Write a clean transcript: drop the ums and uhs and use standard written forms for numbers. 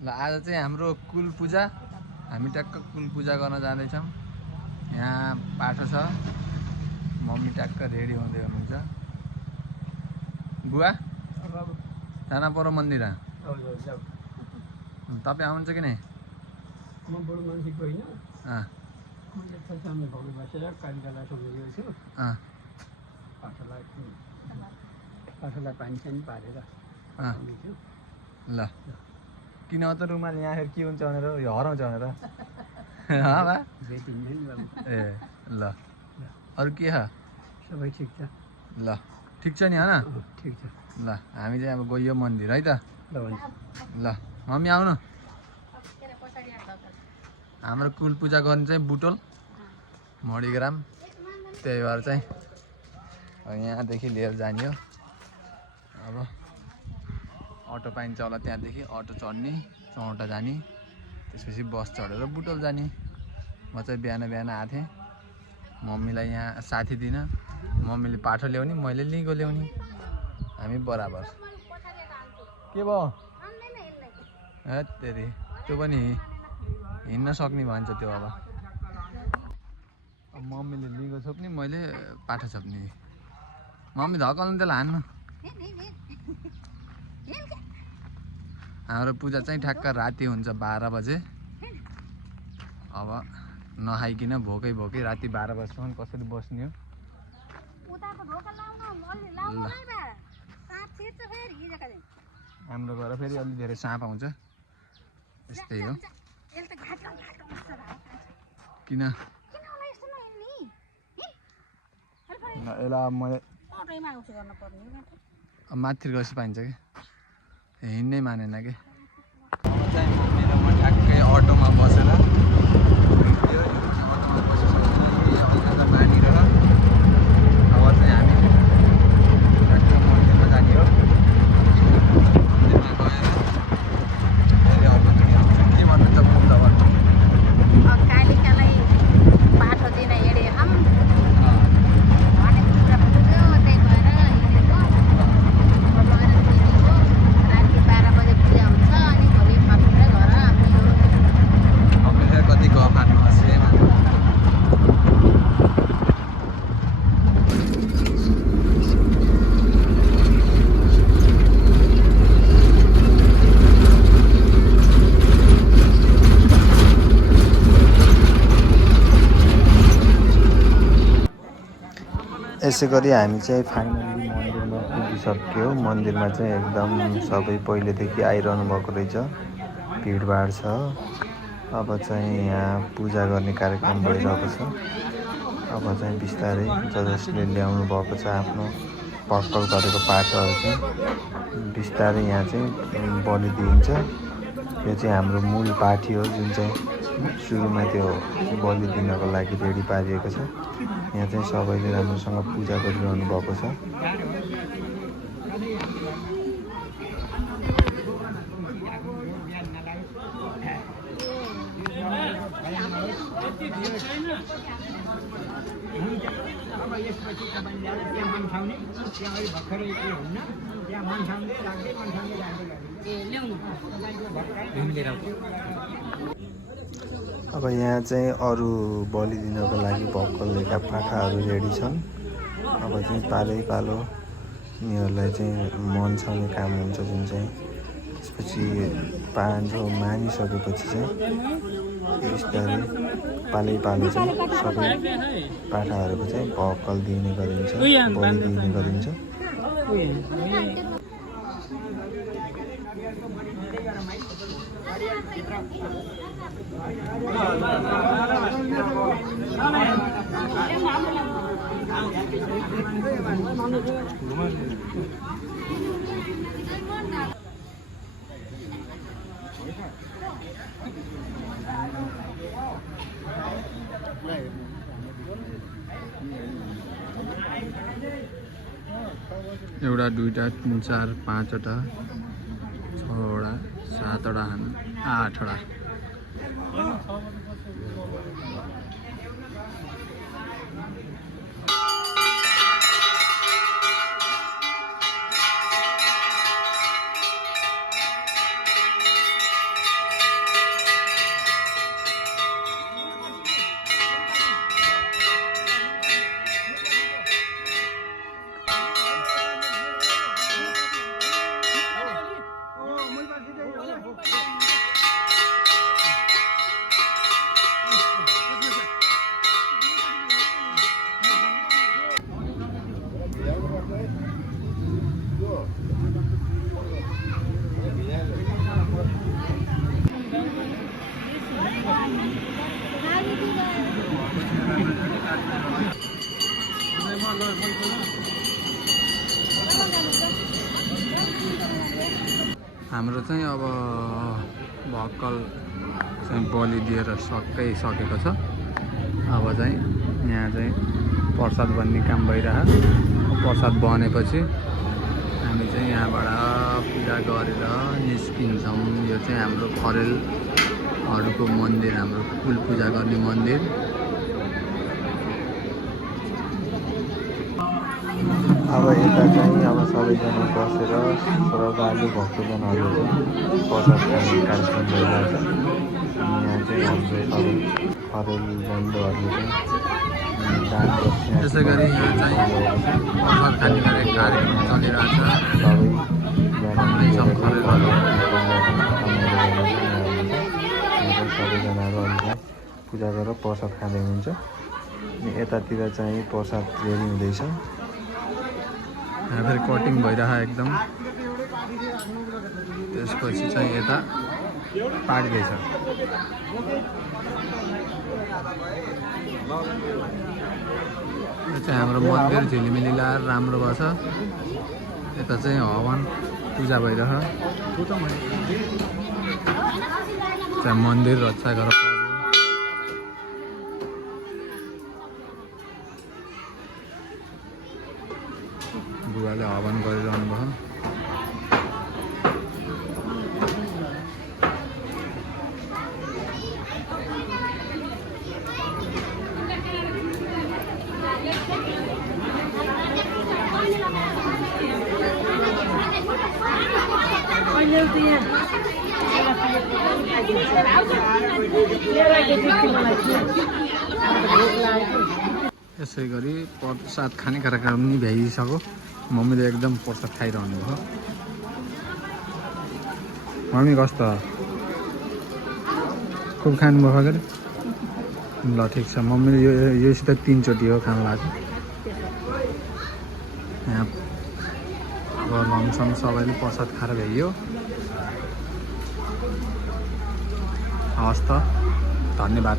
ल आज चाहिँ हाम्रो कुल पूजा हामी टक्क कुल पूजा गर्न जाँदैछौँ। यहाँ पाठो छ, मम्मी टक्क रेडी हुँदै हुनुहुन्छ। बुवा जान पर्यो मन्दिर। तपाईँ आउनुहुन्छ कि नै? म बडो मान्छे होइन, म यता सामने भगवान बसेर कालिकालाई सम्झिएको छु। पाठोलाई पानी सानी पारेर ल किन त रुमाल यहाँ के हुन्छ भनेर हराउँछ भनेर ए ल अरू के छ? सबै ठिक छ। ल ठिक छ नि होइन? ठिक छ। ल हामी चाहिँ अब गइयो मन्दिर है त। ल मम्मी आउनु। हाम्रो कुल पूजा गर्ने चाहिँ बुटोल मणिग्राम, त्यही भएर चाहिँ यहाँदेखि लिएर जाने हो। अब अटो पाइन्छ होला त्यहाँदेखि, अटो चढ्ने, चौरटा जाने, त्यसपछि बस चढेर बुटोल जाने। म चाहिँ बिहान आएको थिएँ, मम्मीलाई यहाँ साथी दिन। मम्मीले पाठो ल्याउने, मैले लिगो ल्याउने, हामी बराबर। के भयो? तेरि त्यो पनि हिँड्न सक्ने भन्छ त्यो। अब मम्मीले लिगो छोप्ने, मैले पाठो छोप्ने। मम्मी धक्काउनु त्यसलाई हान्नु। हाम्रो पूजा चाहिँ ठ्याक्क राति हुन्छ 12 बजे। अब नखाइकन भोकै राति 12 बजेसम्म कसरी बस्ने हो। हाम्रो घर फेरि अलि धेरै साँप आउँछ, यस्तै हो। किन यसलाई मैले माथि गएपछि पाइन्छ कि हिँड्नै मानेन कि। चाहिँ मम्मी र म ठ्याक्कै अटोमा बसेर नानी र अब चाहिँ हामी ठ्याक्क मन्दिरमा जाने हो। मन्दिरमा गएर फेरि अर्कोचोटि आउँछ। के भन्नुहुन्छ बुझ्दाबाट? कालिकालाई पाठो दिन हिँडेँ हम भनेको कुरा बुझ्यो, त्यही भएर हिँडेको। गएर दिदीको राति 12 बजे पूजा हुन्छ, अनि भोलि फर्केर घर आउने हो। अब कति गफ हान्नु हँसे यसै गरी हामी चाहिँ फाइनली मन्दिरमा पुगिसक्यो। मन्दिरमा चाहिँ एकदम सबै पहिलेदेखि आइरहनु भएको रहेछ, भिडभाड छ। अब चाहिँ यहाँ पूजा गर्ने कार्यक्रम भइरहेको छ। अब चाहिँ बिस्तारै जसले ल्याउनु भएको छ आफ्नो भक्कल गरेको पाठोहरू चाहिँ बिस्तारै यहाँ चाहिँ बलि दिइन्छ। यो चाहिँ हाम्रो मूल पाठी हो, जुन चाहिँ सुरुमा त्यो बलि दिनको लागि रेडी पारिएको छ। यहाँ चाहिँ सबैले राम्रोसँग पूजा गरिरहनु भएको छ। अब यहाँ चाहिँ अरू बलि दिनको लागि भक्कलका पाठाहरू रेडी छन्। अब चाहिँ पालो यिनीहरूलाई चाहिँ मन्साउने काम हुन्छ, जुन चाहिँ त्यसपछि पाँचो मानिसकेपछि चाहिँ बिस्तारै पालो चाहिँ सबै पाठाहरूको चाहिँ भक्कल दिने गरिन्छ, बलि दिने गरिन्छ। एउटा, दुईटा, तीन, चार, पाँचवटा, छवटा, सातवटा, 8वटा। हाम्रो चाहिँ अब भक्कल चाहिँ बलि दिएर सकेको छ। अब चाहिँ यहाँ चाहिँ प्रसाद बन्ने काम भइरहेको। प्रसाद बनेपछि हामी चाहिँ यहाँबाट पूजा गरेर निस्किन्छौँ। यो चाहिँ हाम्रो खरेलहरूको मन्दिर, हाम्रो कुल पूजा गर्ने मन्दिर। अब यता चाहिँ अब सबैजना बसेर श्रद्धालु भक्तजनहरूले चाहिँ प्रसाद खाने कार्यक्रम भइरहेछ। यहाँ चाहिँ हाम्रो सबै खरेल बन्धुहरूले चाहिँ दान दक्षिणा त्यसै गरी यहाँ चाहिँ प्रसाद खाने कार्यक्रम चलिरहेछ। सबैजनाहरू अहिले पूजा गरेर प्रसाद खाँदै हुनुहुन्छ। यतातिर चाहिँ प्रसाद रेडी हुँदैछ। यहाँ फेरि कटिङ भइरह एकदम। त्यसपछि चाहिँ यता पाक्दैछ। यो चाहिँ हाम्रो मन्दिर झिलिमिली लाएर राम्रो भएछ। यता चाहिँ हवन पूजा भइरह। चाहिँ मन्दिर रक्षा गर बुवाले हवन गरिरहनु भयो। यसै गरी प्रसाद खाने कार्यक्रम पनि भ्याइसक्यो। मम्मीले एकदम प्रसाद खाइरहनु भयो। मम्मी कस्तो खुब खानुभयो अरे? ल ठिक छ। मम्मीले योसित 3 चोटि हो खानु लाग्यो। यहाँ अब लमसम सबैले प्रसाद खाएर भ्याइयो। हवस् त, धन्यवाद।